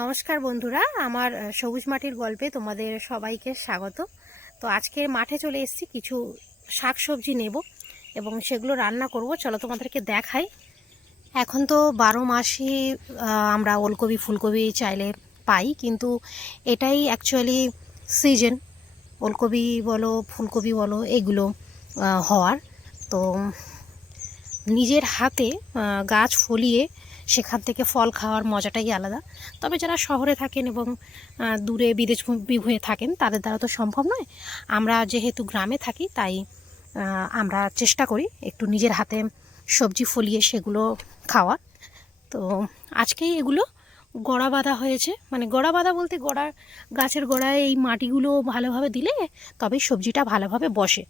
নমস্কার বন্ধুরা, আমার সবুজ মাটির গল্পে তোমাদের সবাইকে স্বাগত। তো আজকে মাঠে চলে এসেছি, কিছু শাকসবজি নেব এবং সেগুলো রান্না করব। চলো তোমাদেরকে দেখাই। এখন তো 12 মাসই আমরা ওলকপি ফুলকপি চাইলে পাই, কিন্তু এটাই অ্যাকচুয়ালি সিজন, ওলকপি বলো ফুলকপি বলো এগুলো হওয়ার। তো নিজের হাতে গাছ ফলিয়ে সেখান থেকে ফল খাওয়ার মজাটাই আলাদা। তবে যারা শহরে থাকেন এবং দূরে বিদেশমুখী হয়ে থাকেন তাদের দ্বারা তো সম্ভব নয়। আমরা যেহেতু গ্রামে থাকি তাই আমরা চেষ্টা করি একটু নিজের হাতে সবজি ফলিয়ে সেগুলো খাওয়া। তো আজকেই এগুলো গোড়া বাঁধা হয়েছে, মানে গোড়া বাঁধা বলতে গাছের গোড়ায় এই মাটিগুলো ভালোভাবে দিলে তবেই সবজিটা ভালোভাবে বসে।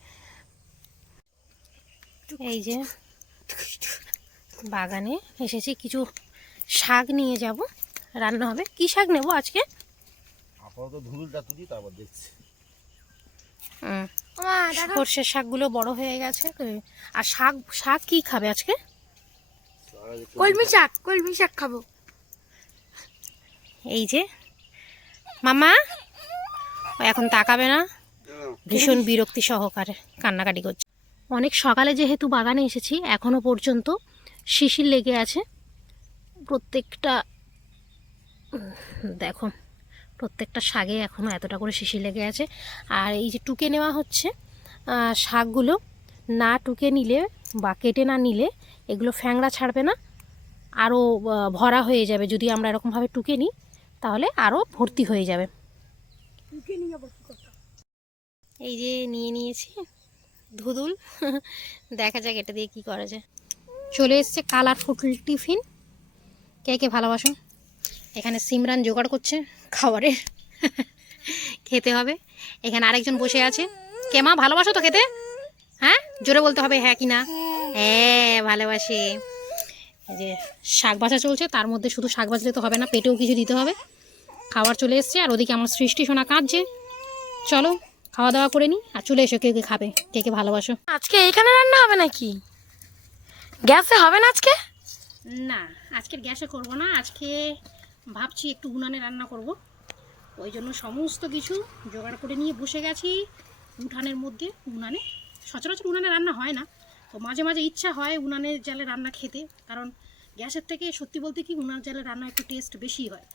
এই যে বাগানে এসেছি, কিছু শাক নিয়ে যাব, রান্না হবে। কি শাক নেব আজকে? আপাতত ধুলুলটা তুলি, তারপর দেখছি। সর্ষের শাকগুলো বড় হয়ে গেছে। আর শাক কি খাবে আজকে? কলমি শাক খাবো। এই যে মামা এখন তাকাবে না, ভীষণ বিরক্তি সহকারে কান্নাকাটি করছে। অনেক সকালে যেহেতু বাগানে এসেছি, এখনো পর্যন্ত শিশির লেগে আছে প্রত্যেকটা। দেখো প্রত্যেকটা শাকে এখনও এতটা করে শিশির লেগে আছে। আর এই যে টুকে নেওয়া হচ্ছে শাকগুলো, না টুকে নিলে বা কেটে না নিলে এগুলো ফ্যাংড়া ছাড়বে না, আরও ভরা হয়ে যাবে। যদি আমরা এরকমভাবে টুকে নিই তাহলে আরও ভর্তি হয়ে যাবে। এই যে নিয়ে নিয়েছি ধুদুল, দেখা যাক এটা দিয়ে কী করা যায়। চলে এসছে কালারফুল টিফিন। কে কে ভালোবাসো? এখানে সিমরান জোগাড় করছে খাবারের, খেতে হবে। এখানে আরেকজন বসে আছে। কে মা, ভালোবাসো তো খেতে? হ্যাঁ, জোরে বলতে হবে হ্যাঁ কি না। হ্যাঁ ভালোবাসি। এই যে শাক ভাজা চলছে, তার মধ্যে শুধু শাক ভাজলে তো হবে না, পেটেও কিছু দিতে হবে। খাবার চলে এসছে, আর ওদিকে আমার সৃষ্টি সোনা কাঁদছে। চলো খাওয়া দাওয়া করে নিই, আর চলে এসো কে কে খাবে, কে কে ভালোবাসো। আজকে এইখানে রান্না হবে নাকি? গ্যাসে হবে না আজকে? না, আজকের গ্যাসে করব না, আজকে ভাবছি একটু উনানে রান্না করব। ওই জন্য সমস্ত কিছু জোগাড় করে নিয়ে বসে গেছি উঠানের মধ্যে। উনানে সচরাচর উনানে রান্না হয় না, তো মাঝে মাঝে ইচ্ছা হয় উনানের জালে রান্না খেতে, কারণ গ্যাসের থেকে সত্যি বলতে কি উনান জালে রান্না একটু টেস্ট বেশি হয়।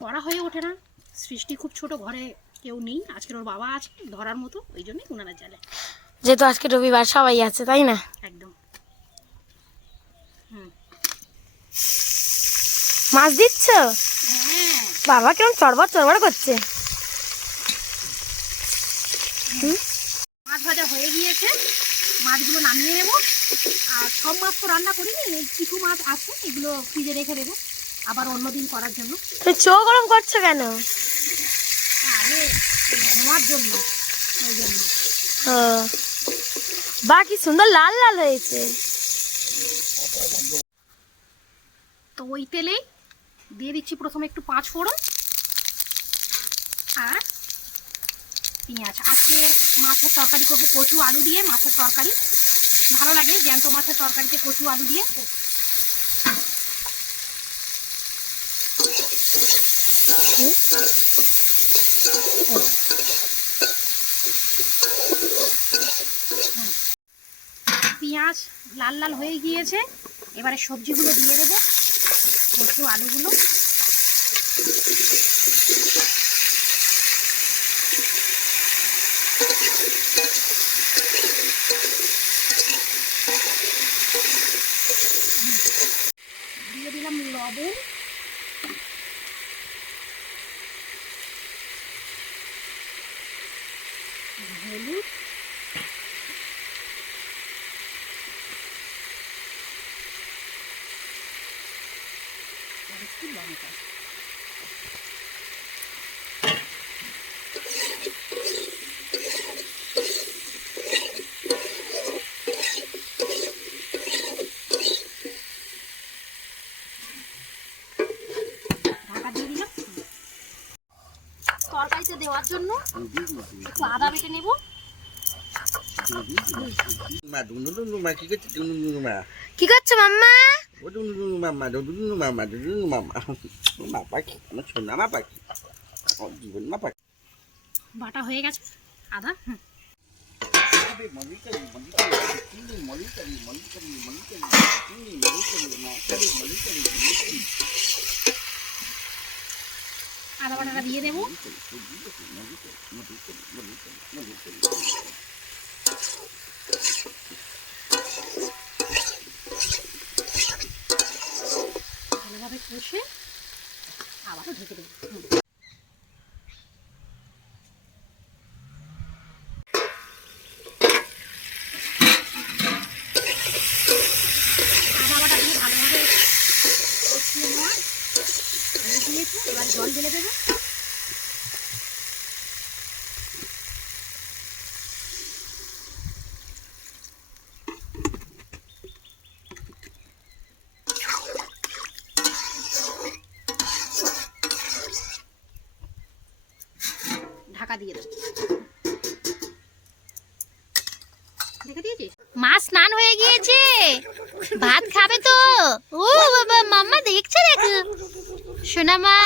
করা হয়ে ওঠে না, সৃষ্টি খুব ছোট, ঘরে কেউ নেই, আজকের ওর বাবা আছে ধরার মতো, ওই জন্যই উনানের জালে। যেহেতু আজকে রবিবার সবাই আছে, তাই না? একদম। মাছ দিচ্ছ? হ্যাঁ, বাবা কেমন চড়বড় চড়বড় করছে। মাছ ভাজা হয়ে গিয়েছে, মাছগুলো নামিয়ে নেব। আর সব মাছ তো রান্না করিনি, কিছু মাছ আছে, এগুলো ফ্রিজে রেখে দেবো আবার অন্যদিন করার জন্য। তুই চোখ গরম করছো কেন? আরে ধোয়ার জন্য, ওই জন্য। ও বা কি সুন্দর লাল লাল হয়েছে। তো ওই তেলেই দিয়ে দিচ্ছি প্রথমে একটু 5 ফোড়ন আর পেঁয়াজ। আজকের মাছের তরকারি করবো কচু আলু দিয়ে। মাছের তরকারি ভালো লাগে, জ্যান্ত মাছের তরকারিতে কচু আলু দিয়ে। পেঁয়াজ লাল লাল হয়ে গিয়েছে, এবারে সবজিগুলো দিয়ে দেবো, কচু আলুগুলো। দিয়ে দিলাম লবণ, হলুদ, আর একটু লঙ্কা। তরকারিতে দেওয়ার জন্য একটু আদা বেটে নেব। কি করছো মাম্মা? ও ডুনু মামা ডুনু মামা ডুনু মামা মা পাখি আমার সোনা মা পাখি আমার জীবন মা পাখি বাটা হয়ে গেছে আদা। আদা বাটাটা দিয়ে দেবো। ভালোভাবে কষে আবারও ঢেকে দেবো। আদা বাটা দিয়ে ভালোভাবে কষিয়ে নেওয়া হয়ে দিয়েছে, এবার জল ঢেলে দেবো। ঢাকা দিয়ে দেবো। দেখে দিয়েছিস? মা স্নান হয়ে গিয়েছে, ভাত খাবে তো। ও বাবা, মাম্মা দেখছে, দেখো সোনা মা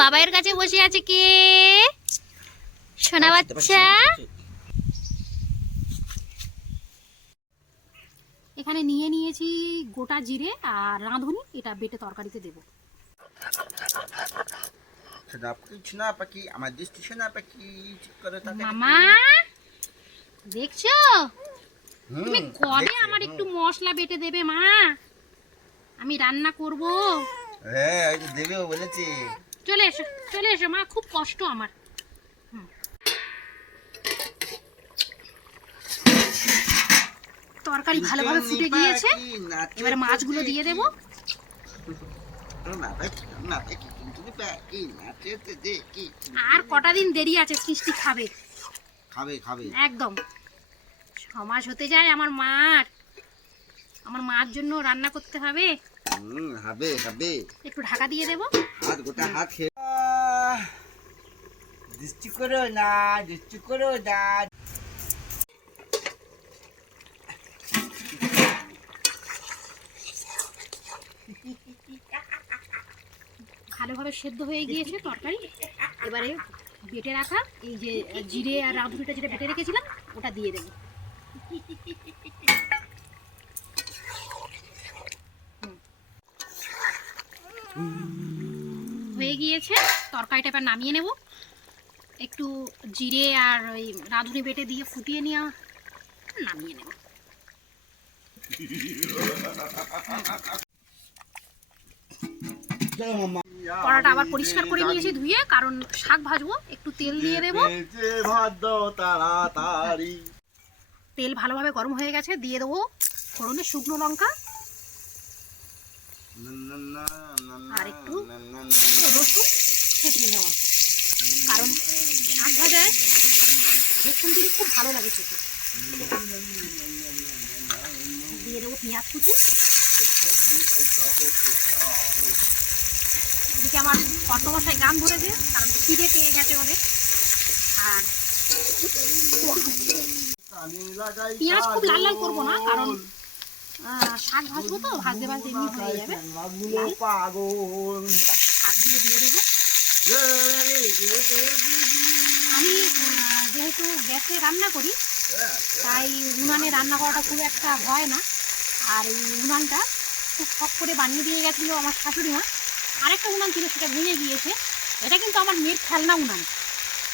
বাবাইয়ের কাছে বসে আছে কে? সোনা বাচ্চা। এখানে নিয়ে নিয়েছি গোটা জিরে আর রাঁধুনি, এটা বেটে তরকারিতে দেবো। সোনা পাখি আমার দৃষ্টি সোনা পাখি ঠিক করে থাকে। মামা দেখছো, তুমি কবে আমার একটু মশলা বেটে দেবে মা? আমি রান্না করব। হ্যাঁ দেবেও বলেছি। চলে এসো, চলে এসো মা, খুব কষ্ট আমার। তরকারি ভালোভাবে ফুটে গিয়েছে, এবারে মাছগুলো দিয়ে দেবো। আর কটা দিন দেরি আছে, সৃষ্টি খাবে খাবে খাবে একদম। সমাজ হতে যায় আমার মার, আমার মার জন্য রান্না করতে হবে। হবে হবে। একটু ঢাকা দিয়ে দেবো। হাত গোটা হাত খেয়ে দৃষ্টি করো না, দৃষ্টি করো না। ভালোভাবে সেদ্ধ হয়ে গিয়েছে তরকারি, এবারে বেটে রাখা এই যে জিরে আর রাঁধুনিটা যেটা বেটে রেখেছিলাম ওটা দিয়ে দেবো। হয়ে গিয়েছে তরকারিটা, এবার নামিয়ে নেব। একটু জিরে আর ওই রাঁধুনি বেটে দিয়ে ফুটিয়ে নিয়ে নামিয়ে নেব। কড়াটা আবার পরিষ্কার করে নিয়েছি ধুয়ে, কারণ শাক ভাজবো। একটু তেল দিয়ে দেবো। তেল ভালোভাবে গরম হয়ে গেছে, দিয়ে দেবো ফোড়নে শুকনো লঙ্কা আর একটু রসুন ছেঁচে নেওয়া, কারণ শাক ভাজায় রসুন দিলে খুব ভালো লাগে খেতে। দিয়ে দেবো পেঁয়াজ কুচি। এদিকে আমার কর্তমশাই গান ধরেছে, কারণ খিদে পেয়ে গেছে ওদের। আর পেঁয়াজ খুব লাল লাল করবো না, কারণ শাক ভাজবো তো, ভাজতে ভাজতে এমনি হয়ে যাবে। শাক দিয়ে দেবো। আমি যেহেতু গ্যাসে রান্না করি, তাই উনানে রান্না করাটা খুব একটা হয় না। আর এই উনানটা খুব শখ করে বানিয়ে দিয়ে গেছিলো আমার শাশুড়ি মা। আরেকটা উনান ছিল, সেটা ভেঙে গিয়েছে। এটা কিন্তু আমার মেয়ের খেলনা উনান,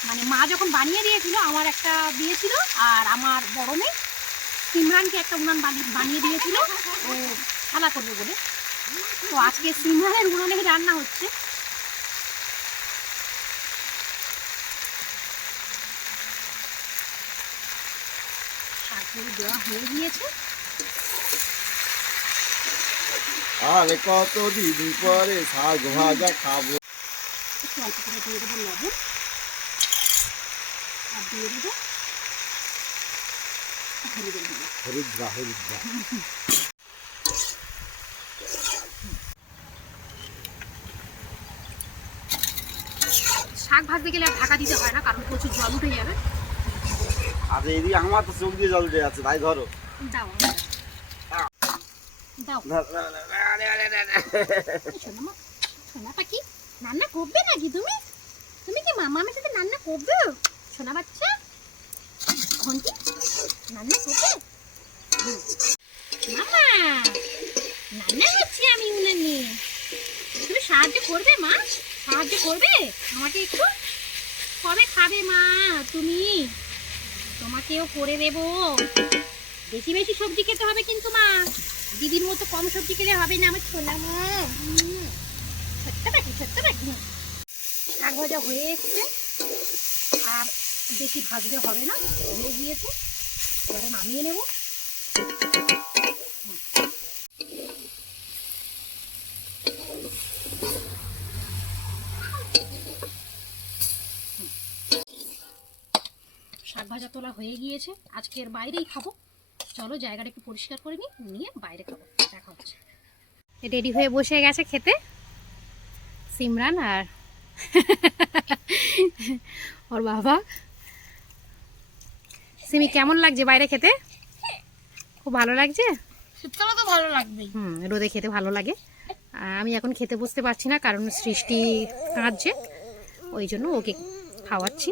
মানে মা যখন বানিয়ে দিয়েছিল আমার একটা দিয়েছিল, আর আমার বড় মেয়ে সিমরানকে একটা উনান বানিয়ে দিয়েছিল ও খেলা করবে বলে। তো আজকে সিমরানের উনানে রান্না হচ্ছে। শাকগুলো দেওয়া হয়ে গিয়েছে। আরে কতদিন পরে শাক ভাজা খাবো। একটু অল্প করে দিয়ে দেবো লবণ, আর দিয়ে দেবো হলুদের গুঁড়ো। হরিদ্রা হরিদ্রা। শাক ভাজতে গেলে আর ঢাকা দিতে হয় না, কারণ প্রচুর জল উঠে যাবে। আরে এদিকে আমার তো চোখ দিয়ে জল উঠে যাচ্ছে, ভাই ধরো। দাও দাও সোনা সোনা পাখি রান্না করবে নাকি তুমি? তুমি কি মামামের সাথে রান্না করবে সোনা বাচ্চা? ঘন্টি রান্না করবে? মামা রান্না করছি আমি উনানে। তুমি সাহায্য করবে মা? সাহায্য করবে আমাকে একটু? কবে খাবে মা তুমি? তোমাকেও করে দেবো। বেশি বেশি সবজি খেতে হবে কিন্তু মা, দিদির মতো কম সবজি খেলে হবে না আমার ছোলা মা। ছোট্ট পাখি ছোট্ট পাখি। শাক ভাজা হয়ে এসছে, আর বেশি ভাজতে হবে না, হয়ে গিয়েছে। এবারে নামিয়ে নেব। শাক ভাজা তোলা হয়ে গিয়েছে, আজকের বাইরেই খাবো। চলো জায়গাটা একটু পরিষ্কার করে নিয়ে বাইরে খাবো। দেখা হচ্ছে। রেডি হয়ে বসে গেছে খেতে সিমরান আর ওর বাবা। সিমি কেমন লাগছে বাইরে খেতে? খুব ভালো লাগছে। শীতকালে তো ভালো লাগবেই। রোদে খেতে ভালো লাগে। আমি এখন খেতে বসতে পারছি না, কারণ সৃষ্টি কাঁদছে, ওই জন্য ওকে খাওয়াচ্ছি,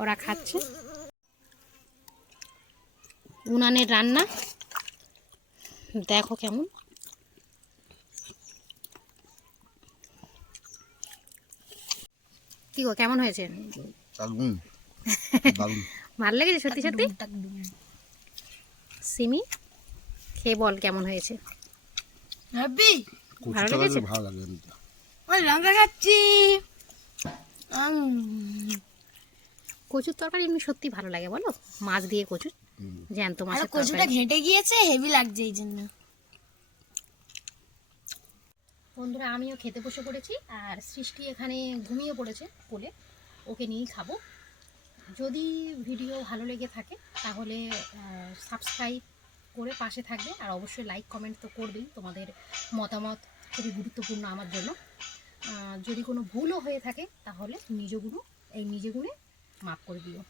ওরা খাচ্ছে। উনানের রান্না দেখো কেমন। কি গো কেমন হয়েছে? ভালো লেগেছে সত্যি সত্যি? সিমি খেয়ে বল কেমন হয়েছে? হ্যাপি? ভালো লেগেছে? ভালো লাগে। ওই লঙ্কা খাচ্ছি। কচুর তরকারি এমনি সত্যি ভালো লাগে বলো, মাছ দিয়ে কচু, জ্যান্ত আর মাছের কচুটা তরকারি। ঘেঁটে গিয়েছে, হেভি লাগছে এই জন্য। বন্ধুরা আমিও খেতে বসে পড়েছি, আর সৃষ্টি এখানে ঘুমিয়ে পড়েছে কোলে, ওকে নিয়েই খাবো। যদি ভিডিও ভালো লেগে থাকে তাহলে সাবস্ক্রাইব করে পাশে থাকবে, আর অবশ্যই লাইক কমেন্ট তো করবেই, তোমাদের মতামত খুবই গুরুত্বপূর্ণ আমার জন্য। যদি কোনো ভুলও হয়ে থাকে তাহলে নিজে গুণে মাফ করে দিও।